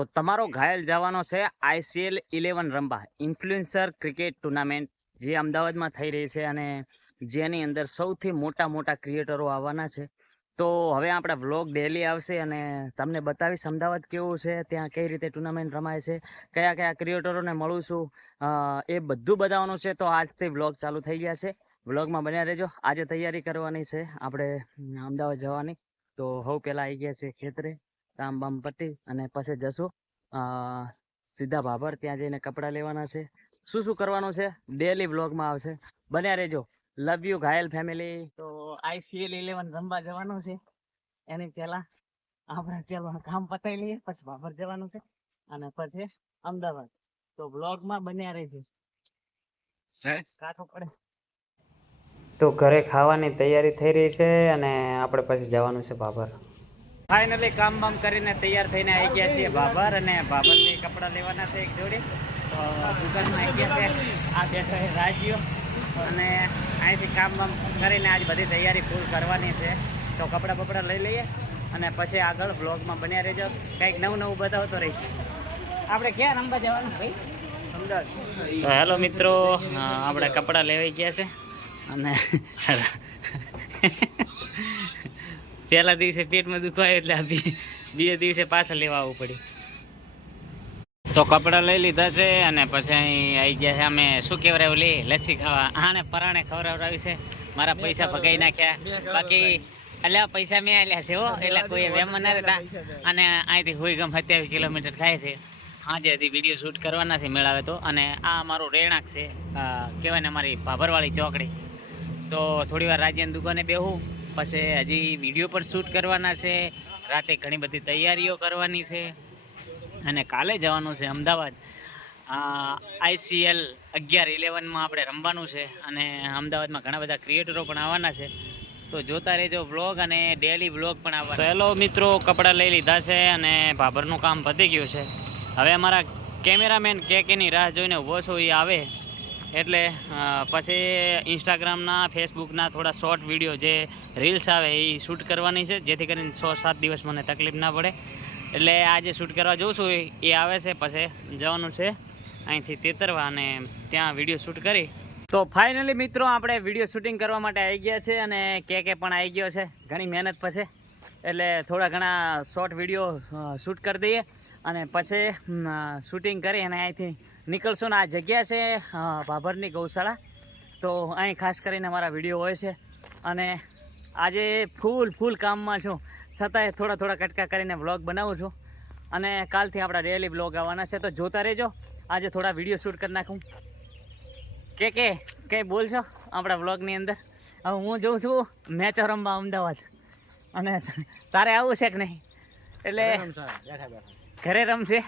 તો તમારો ઘાયલ જવાનો છે ICL 11 રમવા ઇન્ફ્લુએન્સર ક્રિકેટ ટુર્નામેન્ટ જે અમદાવાદમાં થઈ રહી છે અને જેની અંદર સૌથી મોટા ક્રિએટરો આવવાના છે. તો હવે આપણા વ્લોગ ડેલી આવશે અને તમને બતાવીશ અમદાવાદ કેવું છે, ત્યાં કઈ રીતે ટુર્નામેન્ટ રમાય છે, કયા ક્રિએટરોને મળું છું, એ બધું બતાવવાનું છે. તો આજથી વ્લોગ ચાલુ થઈ ગયા છે, વ્લોગમાં બન્યા રહેજો. આજે તૈયારી કરવાની છે આપણે અમદાવાદ જવાની. તો હવે પહેલાં આવી ગયા છે ખેતરે, કામ બામ પતી અને પછી જશું સીધા ભાભર. ત્યાં જઈને કપડાં લેવાના છે. શું કરવાનું છે ડેલી વ્લોગમાં આવશે, બન્યા રહેજો. લવ યુ ઘાયલ ફેમિલી. તો ICL 11 રમવા જવાનું છે, એની પહેલા આપણે ચાલો કામ પતાવી લઈએ, પછી ભાભર જવાનું છે અને પછી અમદાવાદ. તો વ્લોગમાં બન્યા રહેજો. કાચો પડે. તો ઘરે ખાવાની તૈયારી થઈ રહી છે અને આપણે પછી જવાનું છે ભાભર. ફાઇનલી કામ બામ કરીને તૈયાર થઈને આવી ગયા છીએ ભાભર, અને ભાભરથી કપડાં લેવાના છે એક જોડી. તો દુકાનમાં આવી ગયા છે. આ બેઠો છે રાજ્યો, અને અહીંથી કામ બામ કરીને આજ બધી તૈયારી ફૂલ કરવાની છે. તો કપડાં લઈ લઈએ અને પછી આગળ બ્લોગમાં બન્યા રહેજો. કંઈક નવું બતાવતો રહીશ. આપણે ક્યાં રમવા જવાનું ભાઈ? અમદાવાદ. તો હેલો મિત્રો, આપણે કપડાં લેવાઈ ગયા છે અને પહેલા દિવસે પેટમાં દુખાય એટલે બીજા દિવસે પાછા લેવા આવવું પડ્યું. તો કપડાં લઈ લીધા છે અને પછી અહીં આવી ગયા છે. અમે શું કહેવાય ઓલી લસ્સી ખાવા, આને પરાણે ખવડાવડાવી છે. મારા પૈસા ભગાઈ નાખ્યા, બાકી એટલે પૈસા મેં આલ્યા છે હો, એટલે કોઈ વેમ ના રહેતા. અને અહીંથી હોઈગમ 27 કિલોમીટર થાય છે. આજે હજી વિડીયો શૂટ કરવાના છે મેળાવે તો. અને આ અમારું રહેણાંક છે, કહેવાય ને અમારી ભાભરવાળી ચોકડી. તો થોડી વાર રાજ્યની દુકાને બેહું, પછી હજી વિડીયો પણ શૂટ કરવાના છે. રાતે ઘણી બધી તૈયારીઓ કરવાની છે અને કાલે જવાનું છે અમદાવાદ. ICL 11 આપણે રમવાનું છે અને અમદાવાદમાં ઘણા બધા ક્રિએટરો પણ આવવાના છે. તો જોતા રહેજો બ્લોગ, અને ડેલી બ્લોગ પણ આવવાના. તો હેલો મિત્રો, કપડાં લઈ લીધા છે અને ભાભરનું કામ પતી ગયું છે. હવે અમારા કેમેરામેન કેની રાહ જોઈને ઊભો છો, એ આવે એટલે પછી ઇન્સ્ટાગ્રામના ફેસબુકના થોડા શોર્ટ વિડીયો જે રીલ્સ આવે એ શૂટ કરવાની છે, જેથી કરીને 6-7 દિવસ મને તકલીફ ના પડે. એટલે આજે શૂટ કરવા જઉં છું, એ આવે છે. પછી જવાનું છે અહીંથી તેતરવા અને ત્યાં વિડીયો શૂટ કરી. તો ફાઇનલી મિત્રો, આપણે વિડીયો શૂટિંગ કરવા માટે આવી ગયા છે અને કે પણ આવી ગયો છે ઘણી મહેનત પછી. એટલે થોડા ઘણા શોર્ટ વિડીયો શૂટ કરી દઈએ અને પછી શૂટિંગ કરી અને અહીંથી નીકળશું. ને આ જગ્યા છે ભાભરની ગૌશાળા. તો અહીં ખાસ કરીને મારા વિડીયો હોય છે અને આજે ફૂલ કામમાં છું, છતાંય થોડા કટકા કરીને વ્લોગ બનાવું છું. અને કાલથી આપણા ડેલી વ્લોગ આવવાના છે, તો જોતા રહેજો. આજે થોડા વિડીયો શૂટ કરી નાખું. કંઈ બોલશો આપણા વ્લોગની અંદર? હવે હું જોઉં છું મેચો રમવા અમદાવાદ, અને તારે આવું છે કે નહીં? એટલે ઘરે રમશે.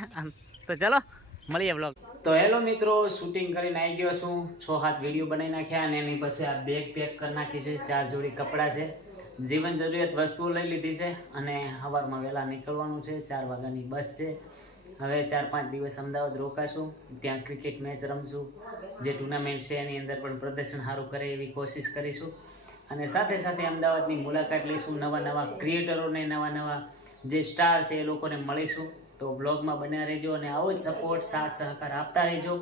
તો ચલો મળીએ વ્લોગ. તો હેલો મિત્રો, શૂટિંગ કરીને આવી ગયો છું. 6-7 વિડીયો બનાવી નાખ્યા અને એની પછી આ બેગ પેક કરી નાખી છે. 4 જોડી કપડાં છે, જીવન જરૂરિયાત વસ્તુઓ લઈ લીધી છે અને સવારમાં વહેલા નીકળવાનું છે. 4 વાગ્યાની બસ છે. હવે 4-5 દિવસ અમદાવાદ રોકાશું, ત્યાં ક્રિકેટ મેચ રમશું. જે ટુર્નામેન્ટ છે એની અંદર પણ પ્રદર્શન સારું કરે એવી કોશિશ કરીશું. અને સાથે અમદાવાદની મુલાકાત લઈશું. નવા ક્રિએટરોને, નવા જે સ્ટાર છે એ લોકોને મળીશું. તો બ્લોગમાં બન્યા રહેજો અને આવો જ સપોર્ટ, સાથ સહકાર આપતા રહેજો.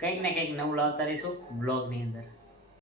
કંઈક ને કંઈક નવું લાવતા રહીશું બ્લોગની અંદર.